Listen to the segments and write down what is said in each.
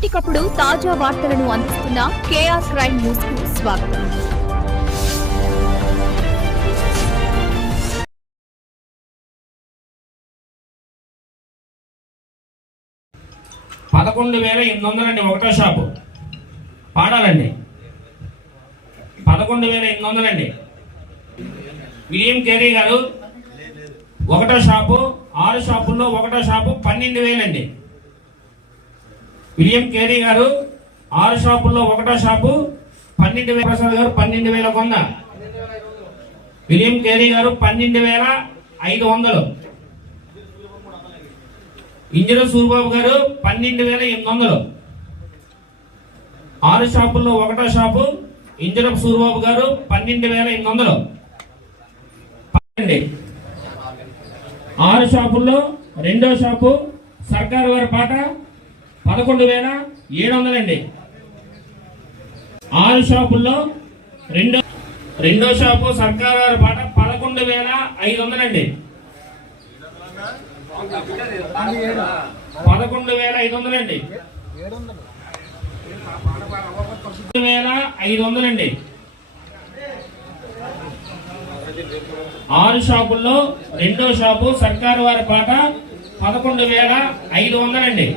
ఎప్పటికప్పుడు తాజా వార్తలను అందిస్తున్న కేఆర్ క్రైమ్ న్యూస్కు స్వాగతం. పదకొండు వేల ఎనిమిది వందలండి ఒకటో షాపు. పాడాలండి. పదకొండు వేల ఎనిమిది వందలండి. విలియం కేరీ గారు ఒకటో షాపు ఆరు షాపుల్లో ఒకటో షాపు పన్నెండు వేలండి. విలియం కేరీ గారు ఆరు షాపుల్లో ఒకటో షాపు పన్నెండు వేల ప్రసాద్ గారు పన్నెండు వేల కొంద విలియం కేరీ గారు పన్నెండు వేల ఐదు వందలు. ఇంజనీర్ సూర్బాబు గారు పన్నెండు వేల ఎనిమిది వందలు. ఆరు షాపుల్లో ఒకటో షాపు ఇంజనీర్ సూర్బాబు గారు పన్నెండు వేల ఎనిమిది వందలు. ఆరు షాపుల్లో రెండో షాపు సర్కారు వారి పాట పదకొండు వేల ఏడు వందలండి. ఆరు షాపుల్లో రెండో రెండో షాపు సర్కారు వారి పాట పదకొండు వేల ఐదు వందలండి. పదకొండు వేల ఐదు వందలండి. వేల ఐదు వందలండి. ఆరు షాపుల్లో రెండో షాపు సర్కారు వారి పాట పదకొండు వేల ఐదు వందలండి.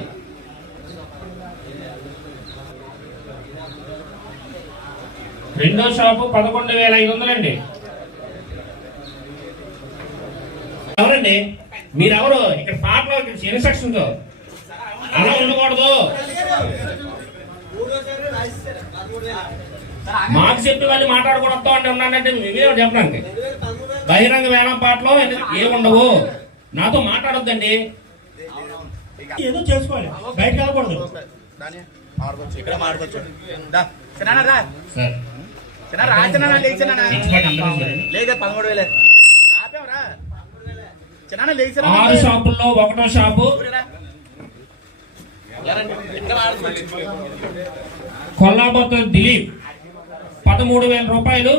రెండో షాపు పదకొండు వేల ఐదు వందలండి. ఎవరండి? మీరెవరు? ఇక్కడ పాటలో ఇన్స్ట్రక్షన్ అలా ఉండకూడదు. మాకు చెప్పి వాళ్ళు మాట్లాడకూడదు అంటే ఉన్నానంటే మేమే చెప్పడానికి. బహిరంగ వేలం పాటలో ఏముండవు నాతో మాట్లాడొద్దండి. ఏదో చేసుకోవాలి. బయటకు వెళ్ళకూడదు. ఇక్కడ చిన్న చిన్న లేచినా. లేదు పదమూడు వేలే. ఆపేవరా. చిన్న లేచిన ఆరు షాపుల్లో ఒకటో షాపు. కొల్లాబొత్త దిలీప్. పదమూడు వేల రూపాయలు.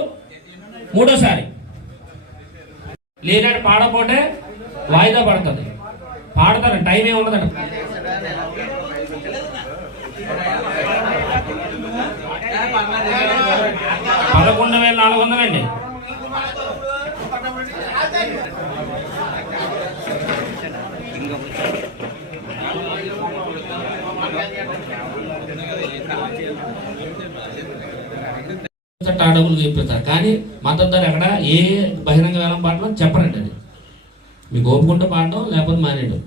మూడోసారి. లేదంటే పాడపోతే వాయిదా పడుతుంది. పాడతారు టైం ఏమి ఉండదండి పదకొండు వేల నాలుగు వందలండి అడవులు చెప్పేస్తారు. కానీ మద్దతు ఎక్కడ ఏ బహిరంగ వేలం పాడడం చెప్పరండి అది. మీకు ఓపుకుంటూ పాడడం లేకపోతే మానేయడం